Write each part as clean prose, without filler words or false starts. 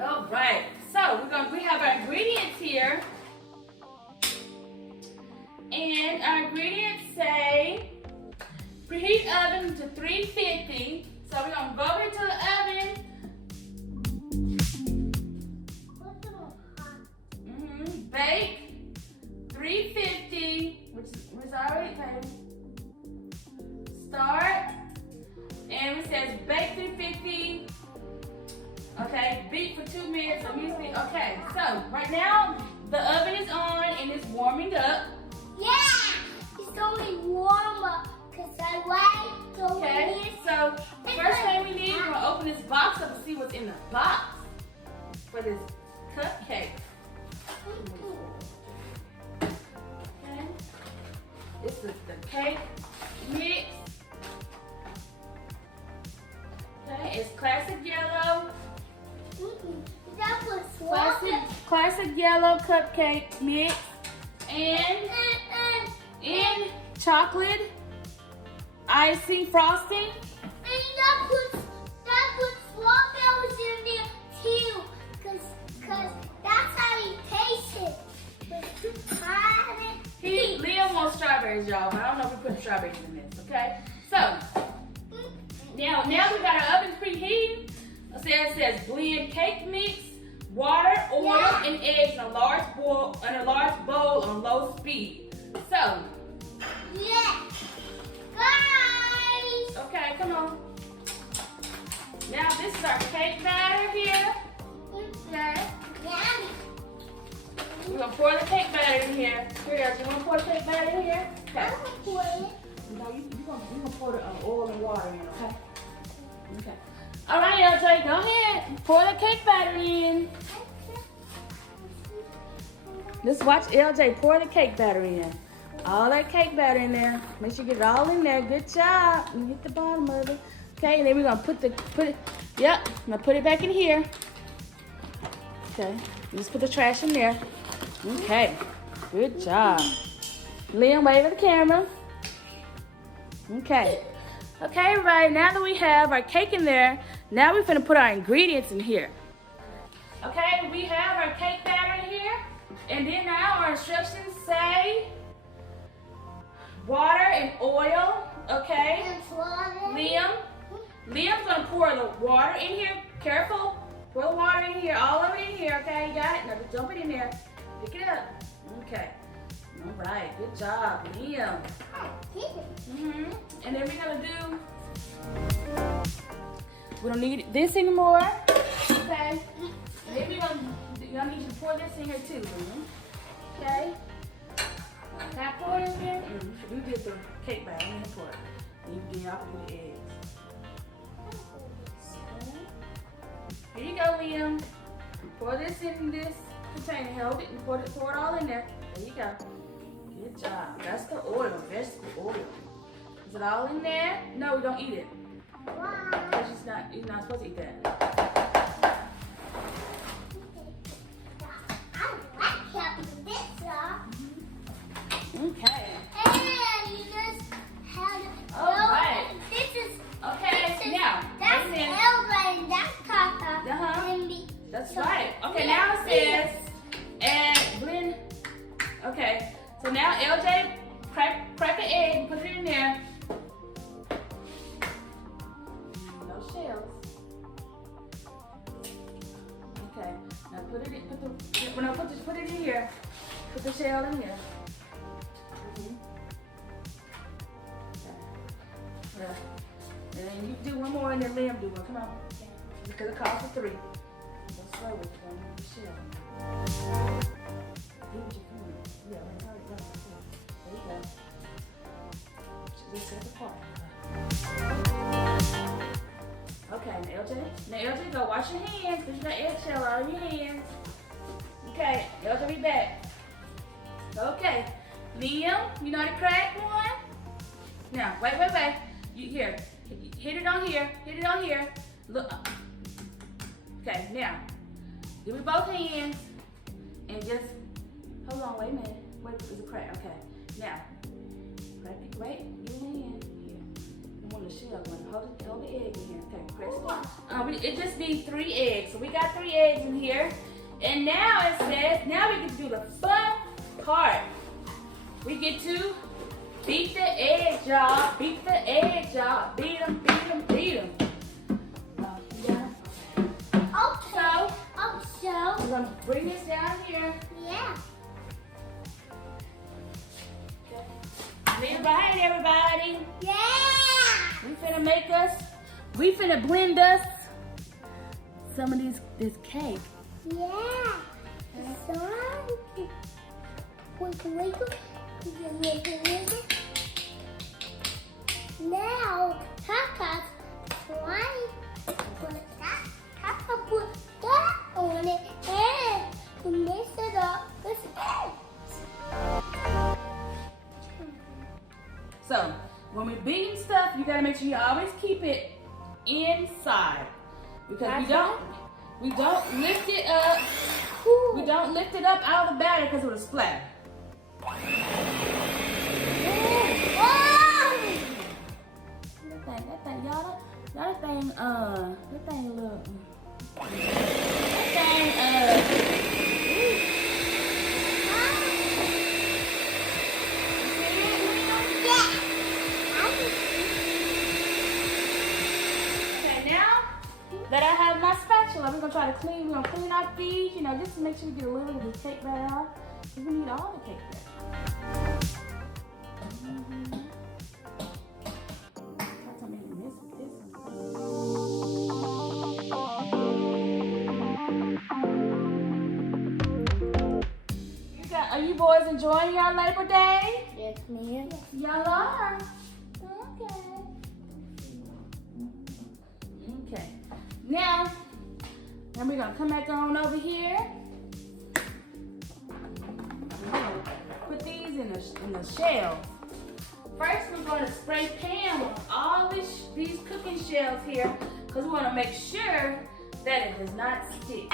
All right, so we have our ingredients here. And our ingredients say preheat oven to 350. So we're gonna go over to the oven. Bake 350, which is already okay. Start. And it says bake 350. Okay, beat for 2 minutes. Okay, so right now the oven is on and it's warming up. Yeah, it's going warmer because I like to. Okay, so first thing we need, we're gonna open this box up and see what's in the box for this cupcake. Okay, this is the cake mix. Okay, it's classic yellow. That was Classic yellow cupcake mix and chocolate icing frosting. And that puts strawberries in there too, cause that's how you taste it. Liam wants strawberries, y'all, but I don't know if we put strawberries in this, okay? So, now we got our ovens preheating. It says blend cake mix, water, oil, and eggs in a large bowl on low speed. So, yeah, guys. Okay, come on. Now this is our cake batter here. Okay. We're gonna pour the cake batter in here. Here, you wanna pour the cake batter in here? Okay. No, you're gonna pour the oil and water in, okay? Okay. All right, LJ, go ahead. Pour the cake batter in. Let's watch LJ pour the cake batter in. All that cake batter in there. Make sure you get it all in there. Good job. And get the bottom of it. Okay, and then we're gonna put it. Yep. I'm gonna put it back in here. Okay. Just put the trash in there. Okay. Good job. Liam, wave at the camera. Okay. Okay, everybody, now that we have our cake in there, now we're gonna put our ingredients in here. Okay, we have our cake batter in here, and then now our instructions say water and oil, okay? Liam's gonna pour the water in here, careful. Pour the water in here, all of it in here, okay? You got it? Now just dump it in there. Pick it up. Okay. All right, good job, Liam. And then we don't need this anymore. Okay. Then we're gonna need you to pour this in here too, Liam. Okay. Can I pour it in here? We did the cake batter. I'm gonna pour it. And you can do the eggs. Here you go, Liam. Pour this in this container. Hold it and pour it all in there. There you go. Good job. That's the oil, vegetable oil. Is it all in there? No, we don't eat it. Because you're not supposed to eat that. I like having this off. Okay. And you just had Alright. This is now. that's Elba and that's Tasha. That's right. Okay, now it says and blend. Okay. So now LJ crack an egg and put it in there. No shells. Okay. Now put it in here. Put the shell in here. Okay. And then you do one more and then Liam do one. Come on. Because it calls for 3. Go slow with it. Don't the shell. Yeah, there you go. Just set it apart. Okay, now LJ, go wash your hands because you got eggshell all in your hands. Okay, LJ, be back. Okay, Liam, you know how to crack one? Now, wait. You here? Hit it on here. Look. Okay, now, give me both hands and just hold on. Wait a minute. Wait, there's a crack. Okay, now, crack it. Wait, give me a hand. Here. I want the shell one. Hold the egg in here. Okay, press it. It just needs 3 eggs. So we got 3 3 eggs in here. And now it says, now we get to do the fun part. We get to beat the eggs, y'all. Beat the eggs, y'all. Beat them, beat them, beat them. So, we're going to bring this down here. yeah. Be right, everybody. Yeah. We finna blend us some of this cake. Yeah. So, wiggle, wiggle, wiggle, wiggle. Now, Papa's trying to put that. Papa put that on it and mix it up with eggs. So, when we're beating stuff, you gotta make sure you always keep it inside. Because we don't lift it up. Cool. We don't lift it up out of the batter because it'll splatter. Oh! That thing, y'all, that thing a little. That I have my spatula, we're gonna try to clean. We're gonna clean our feet, you know, just to make sure we get a little bit of the cake batter off. We need all the cake batter. Are you boys enjoying your Labor Day? Yes, ma'am. Y'all are. Okay. Now we're gonna come back on over here. Put these in the shell. First, we're gonna spray pan on all these cooking shells here, because we want to make sure that it does not stick.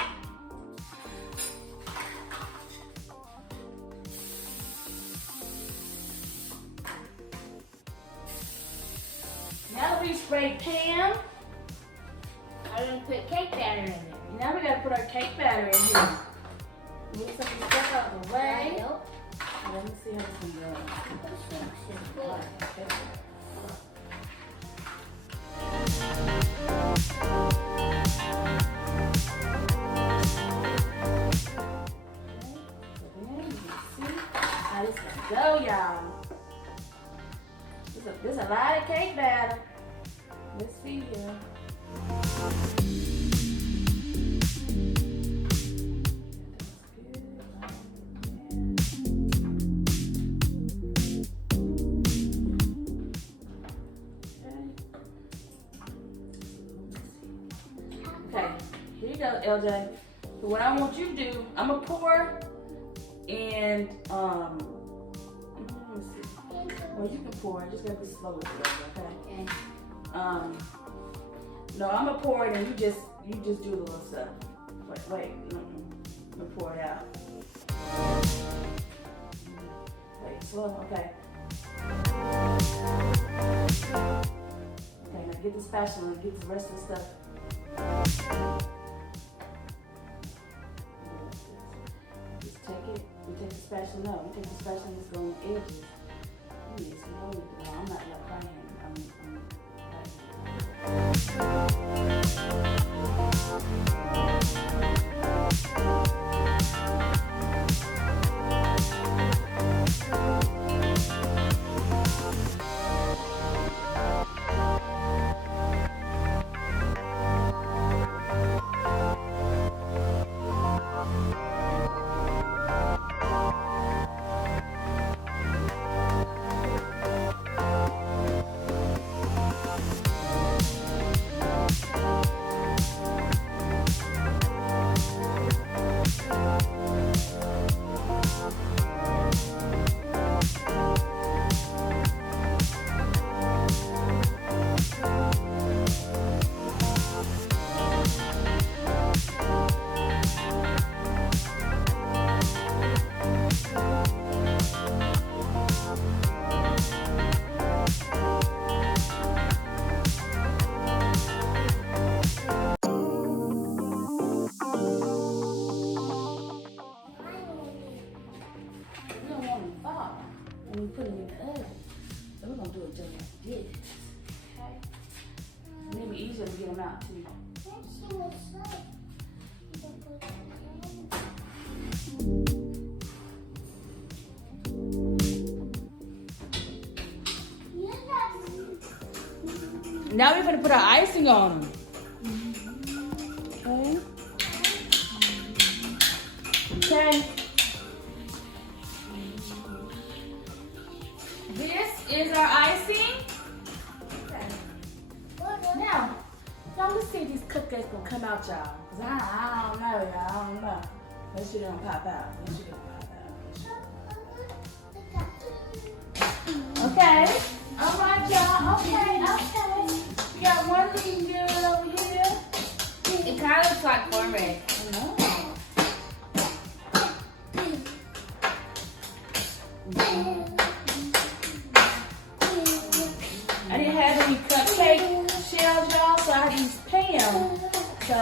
Now that we sprayed pan, I'm gonna put cake batter in there. Now we gotta put our cake batter in here. Move some of the stuff out of the way. Let me see how this one goes. How this gonna go, y'all? There's a lot of cake batter. Let's see here. Okay, here you go, LJ. So what I want you to do, I'm gonna pour and let me see. Well, you can pour. Just gotta be slow with it, okay? No, I'm gonna pour it and you just do the little stuff. Wait, I'm gonna pour it out. Wait, slow, okay. Okay, now get the spatula and get the rest of the stuff. Just take it. We take the spatula. No, we take the spatula and just go on the edges. No, I'm not like crying. I'm when we put it in the oven. So we're gonna do it just like this. Okay? And it'll be easier to get them out too. Now we're gonna put our icing on them. Okay. Okay. This is our icing. Okay. Now, let's see if these cupcakes gonna come out, y'all. Cause I don't know, y'all. I don't know. Make sure they don't pop out. Make sure they don't pop out. Okay. All right, y'all. Okay. We got one looking good over here. It kind of looks like cornbread. I didn't have any cupcake shells, y'all, so I had these pans. So,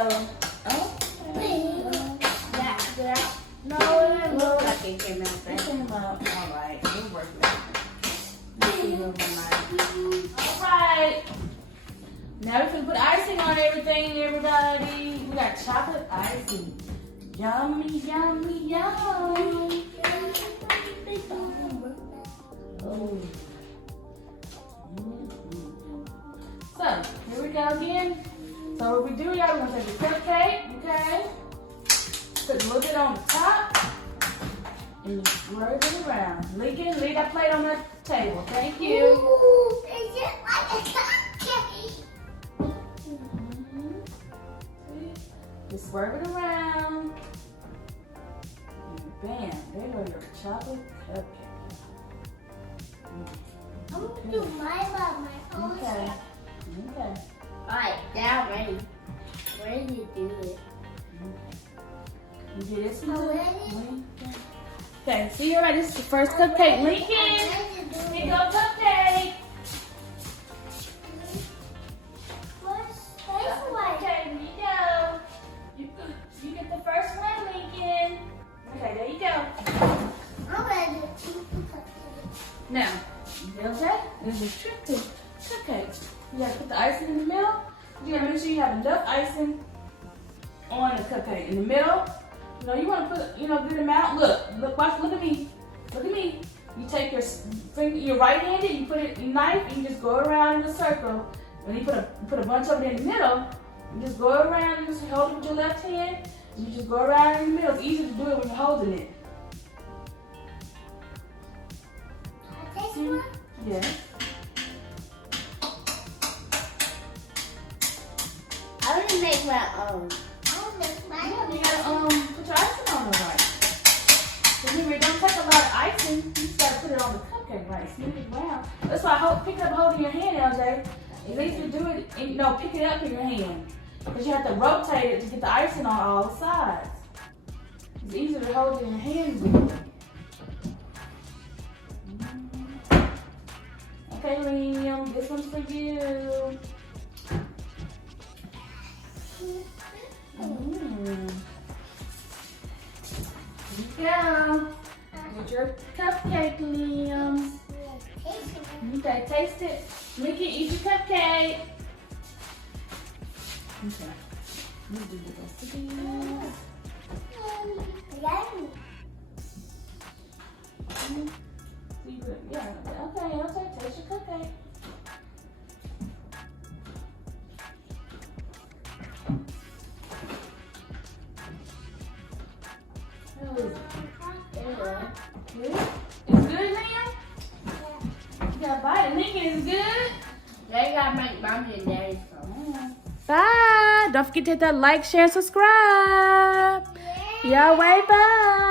that. No, it didn't look like it came out. It came out. All right, we'll work with it. All right. Now we can put icing on everything, everybody. We got chocolate icing. Yummy, yummy, yummy. Oh. So, here we go again. So what we do, y'all, we're gonna take the cupcake, okay? Put a little bit on the top. And just swirl it around. Lincoln, leave that plate on the table. Thank you. Ooh, is it like a cupcake? Just swerve it around. And bam, there go your chocolate cupcake. I'm gonna do mine by my own Okay. self. Okay. Alright, now I'm ready. Ready to do it. You do this I'm one? ready. Okay, see you ready. This is the first cupcake. Lincoln, I'm ready to do here it. go cupcake. First one. Okay, here you go. You get the first one, Lincoln. Okay, there you go. I'm ready to eat the cupcake. Now, LJ, there's a trick to cupcakes. You gotta put the icing in the middle. You gotta make sure you have enough icing on the cupcake. In the middle, you wanna put, good amount. Look at me. Look at me. You take your finger, your right handed, you put it in knife, and you just go around in a circle. When you put a bunch of it in the middle, you just go around, you just hold it with your left hand, and you just go around in the middle. It's easy to do it when you're holding it. This one? Yes. I'm gonna make my own. I'll make my Yeah, own. you gotta put your icing on it right. Remember, it don't take a lot of icing. You just gotta put it on the cupcake right, smooth it around. That's why pick it up holding your hand, LJ. It's easy to do it, and pick it up in your hand. Because you have to rotate it to get the icing on all the sides. It's easier to hold it in your hand. Okay, Liam, this one's for you. Here you go. Get your cupcake, Liam. Okay, taste it. Lincoln, eat your cupcake. Okay. You do the rest of these. Yeah, okay, taste your cupcake. How is it? Good? It's good, Liam? You gotta bite it. Lincoln, is it good? They gotta make mommy and daddy some. Bye. Don't forget to hit that like, share, and subscribe. Yeah, way bye.